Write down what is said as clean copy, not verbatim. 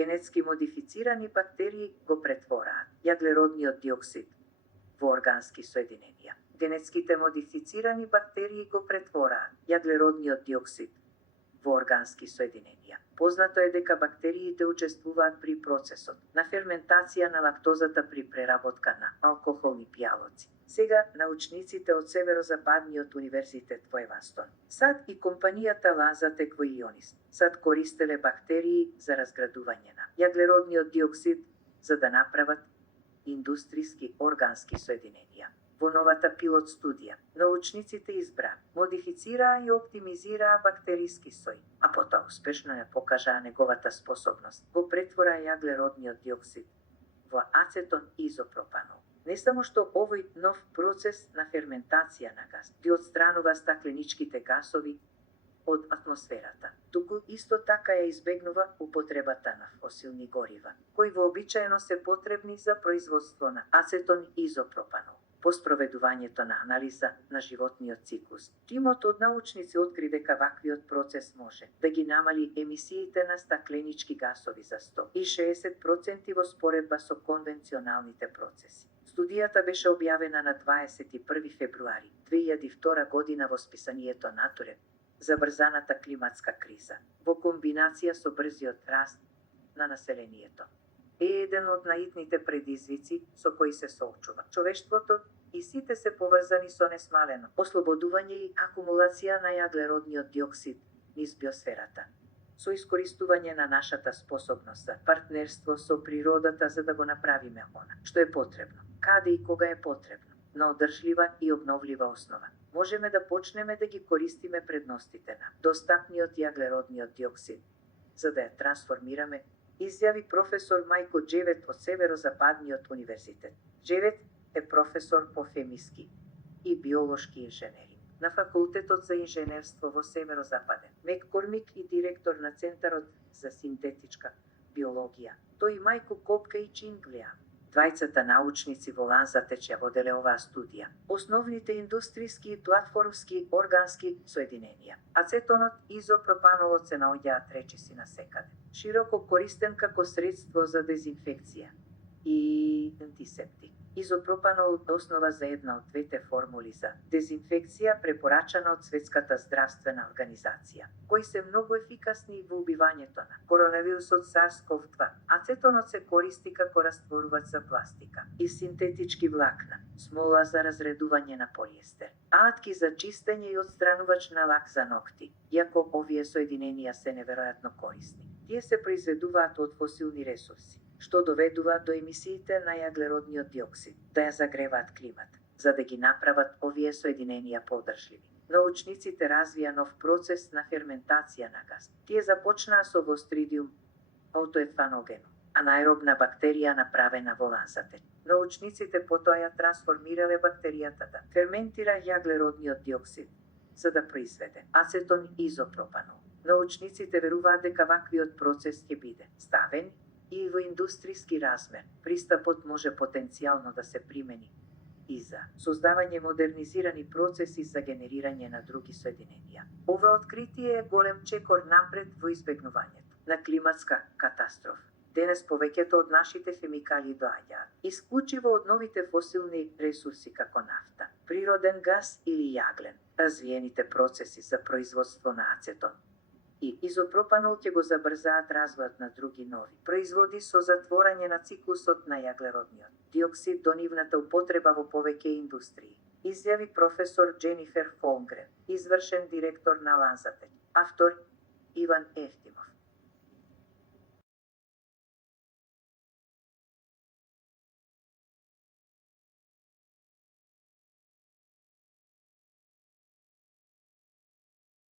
Генетски модифицирани бактерии го претвораат јаглеродниот диоксид во органски соединенија. Генетските модифицирани бактерии го претвораат јаглеродниот диоксид во органски соединенија. Познато е дека бактериите учествуваат при процесот на ферментација на лактозата при преработка на алкохолни пијалоци. Сега научниците од Северозападниот универзитет во Евастон, САД и компанијата Lanza Technologies САД користеле бактерии за разградување на јаглеродниот диоксид за да направат индустријски органски соединенија. Во новата пилот студија, научниците избраа, модифицираа и оптимизираа бактериски сој, а потоа успешно ја покажаа неговата способност го претвораа јаглеродниот диоксид во ацетон изопропанол. Не само што овој нов процес на ферментација на газ ги отстранува стакленичките гасови од атмосферата, туку исто така ја избегнува употребата на фосилни горива, кои вообичаено се потребни за производство на ацетон изопропанол. По спроведувањето на анализа на животниот циклус, тимот од научници откри дека ваквиот процес може да ги намали емисиите на стакленички гасови за 160% во споредба со конвенционалните процеси. Студијата беше објавена на 21 февруари 2002 година во списанието Nature за брзаната климатска криза, во комбинација со брзиот раст на населението. Е еден од наитните предизвици со кои се соочува човештвото и сите се поврзани со несмалено ослободување и акумулација на јаглеродниот диоксид низ биосферата, со искористување на нашата способност за партнерство со природата за да го направиме она што е потребно, каде и кога е потребно, на одржлива и обновлива основа. Можеме да почнеме да ги користиме предностите на достапниот јаглеродниот диоксид, за да ја трансформираме, изјави професор Мајко Джевет од Северозападниот универзитет. Джевет е професор по хемиски и биолошки инженеринг на Факултетот за инженерство во Северозападен Меккормик и директор на Центарот за синтетичка биологија. Тој и Мајко Копка и Чинглија. Двајцата научници во Lanza Tech ја воделе оваа студија. Основните индустријски и платформски органски соединенија. Ацетонот изопропанолот се наоѓаат речиси насекаде. Широко користен како средство за дезинфекција и антисептик. Изопропанол е основа за една од двете формули за дезинфекција препорачана од Светската здравствена организација, кои се многу ефикасни во убивањето на коронавирусот SARS-CoV-2. Ацетонот се користи како растворувач за пластика и синтетички влакна, смола за разредување на полиестер, аатки за чистење и отстранувач на лак за ногти, иако овие соединенија се неверојатно корисни. Тие се произведуваат од фосилни ресурси, што доведува до емисиите на јаглеродниот диоксид, да ја загреваат климата, за да ги направат овие соединенија подржливи. Научниците развија нов процес на ферментација на газ. Тие започнаа со Clostridium autoethanogenu, анаеробна бактерија направена во Lanza Tech. Научниците потоа ја трансформирале бактеријата да ферментира јаглеродниот диоксид, за да произведе ацетон изопропанол. Научниците веруваат дека ваквиот процес ќе биде ставен и во индустријски размер. Пристапот може потенцијално да се примени и за создавање модернизирани процеси за генерирање на други соединенија. Ова откритие е голем чекор напред во избегнувањето на климатска катастрофа. Денес повеќето од нашите хемикали доаѓаат исклучиво од новите фосилни ресурси како нафта, природен газ или јаглен. Развиените процеси за производство на ацетон и изопропанол ќе го забрзаат развојот на други нови производи со затворање на циклусот на јаглеродниот диоксид до нивната употреба во повеќе индустрии, изјави професор Дженифер Холмгрен, извршен директор на Lanza Tech. Автор Иван Ефтимов.